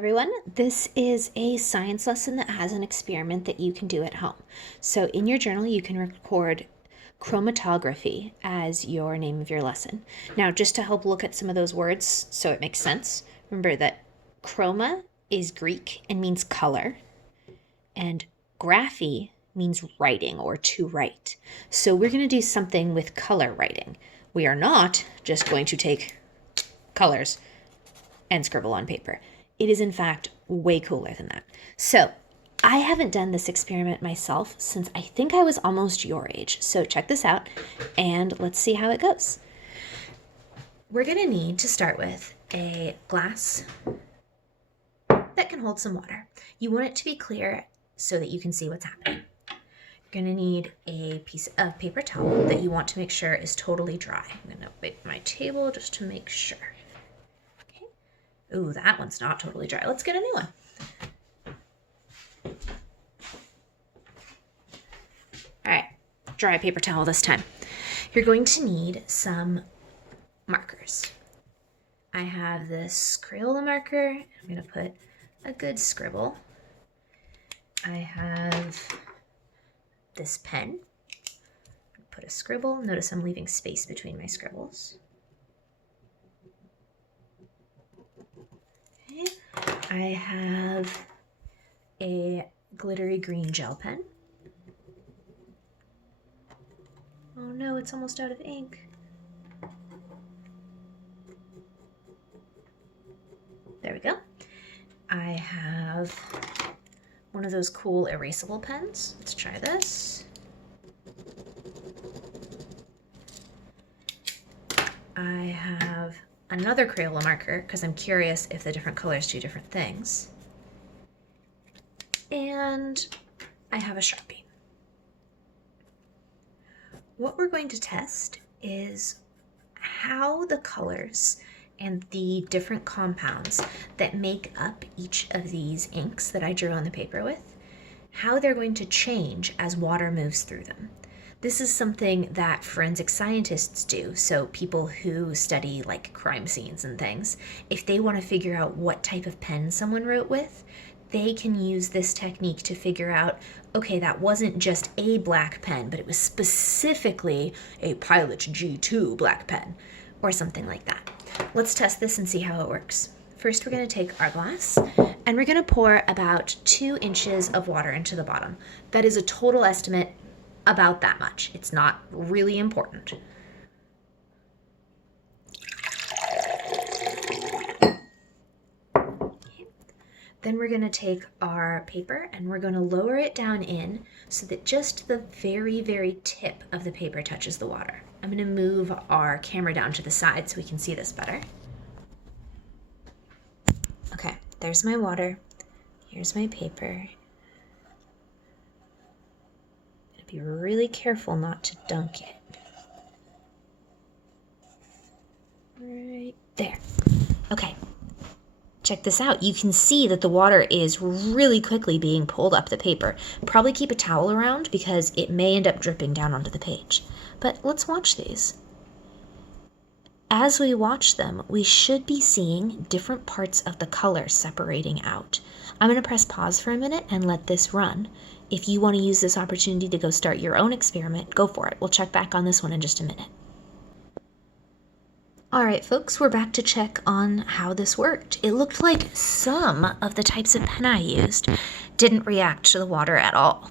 everyone. This is a science lesson that has an experiment that you can do at home. So in your journal, you can record chromatography as your name of your lesson. Now, just to help look at some of those words so it makes sense, remember that chroma is Greek and means color, and graphy means writing or to write. So we're going to do something with color writing. We are not just going to take colors and scribble on paper. It is in fact way cooler than that. So I haven't done this experiment myself since I think I was almost your age. So check this out and let's see how it goes. We're gonna need to start with a glass that can hold some water. You want it to be clear so that you can see what's happening. You're gonna need a piece of paper towel that you want to make sure is totally dry. I'm gonna wipe my table just to make sure. Ooh, that one's not totally dry. Let's get a new one. All right, dry paper towel this time. You're going to need some markers. I have this Crayola marker. I'm gonna put a good scribble. I have this pen. Put a scribble. Notice I'm leaving space between my scribbles. I have a glittery green gel pen. Oh no, it's almost out of ink. There we go. I have one of those cool erasable pens. Let's try this. I have another Crayola marker because I'm curious if the different colors do different things. And I have a Sharpie. What we're going to test is how the colors and the different compounds that make up each of these inks that I drew on the paper with, how they're going to change as water moves through them. This is something that forensic scientists do, so people who study like crime scenes and things, if they want to figure out what type of pen someone wrote with, they can use this technique to figure out, okay, that wasn't just a black pen, but it was specifically a Pilot G2 black pen, or something like that. Let's test this and see how it works. First, we're going to take our glass and we're going to pour about 2 inches of water into the bottom. That is a total estimate about that much. It's not really important. Then we're going to take our paper and we're going to lower it down in so that just the very, very tip of the paper touches the water. I'm going to move our camera down to the side so we can see this better. Okay, there's my water. Here's my paper. Be really careful not to dunk it. Right there. Okay, check this out. You can see that the water is really quickly being pulled up the paper. Probably keep a towel around because it may end up dripping down onto the page. But let's watch these. As we watch them, we should be seeing different parts of the color separating out. I'm going to press pause for a minute and let this run. If you want to use this opportunity to go start your own experiment, go for it. We'll check back on this one in just a minute. All right, folks, we're back to check on how this worked. It looked like some of the types of pen I used didn't react to the water at all.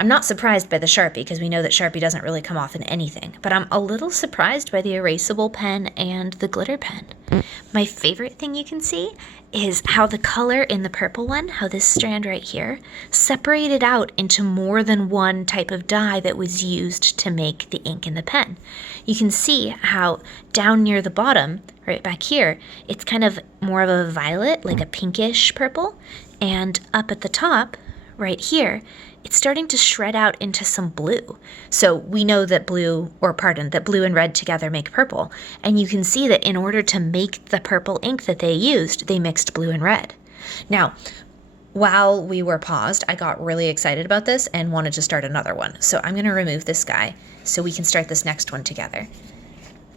I'm not surprised by the Sharpie because we know that Sharpie doesn't really come off in anything, but I'm a little surprised by the erasable pen and the glitter pen. My favorite thing you can see is how the color in the purple one, how this strand right here, separated out into more than one type of dye that was used to make the ink in the pen. You can see how down near the bottom, right back here, it's kind of more of a violet, like a pinkish purple, and up at the top, right here, it's starting to shred out into some blue. So we know that blue and red together make purple. And you can see that in order to make the purple ink that they used, they mixed blue and red. Now, while we were paused, I got really excited about this and wanted to start another one. So I'm going to remove this guy so we can start this next one together.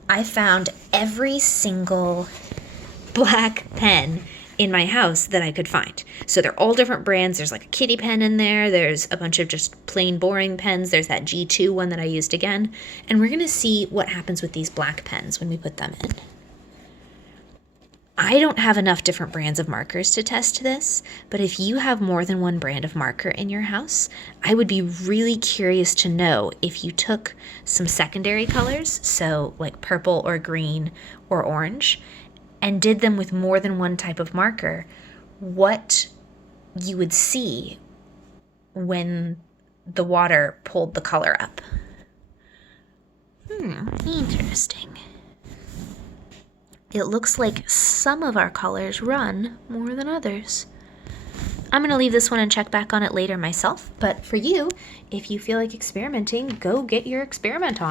I found every single black pen in my house that I could find. So they're all different brands. There's like a kitty pen in there. There's a bunch of just plain boring pens. There's that G2 one that I used again. And we're going to see what happens with these black pens when we put them in. I don't have enough different brands of markers to test this, but if you have more than one brand of marker in your house, I would be really curious to know if you took some secondary colors, so like purple or green or orange, and did them with more than one type of marker, what you would see when the water pulled the color up. Interesting. It looks like some of our colors run more than others. I'm going to leave this one and check back on it later myself, but for you, if you feel like experimenting, go get your experiment on.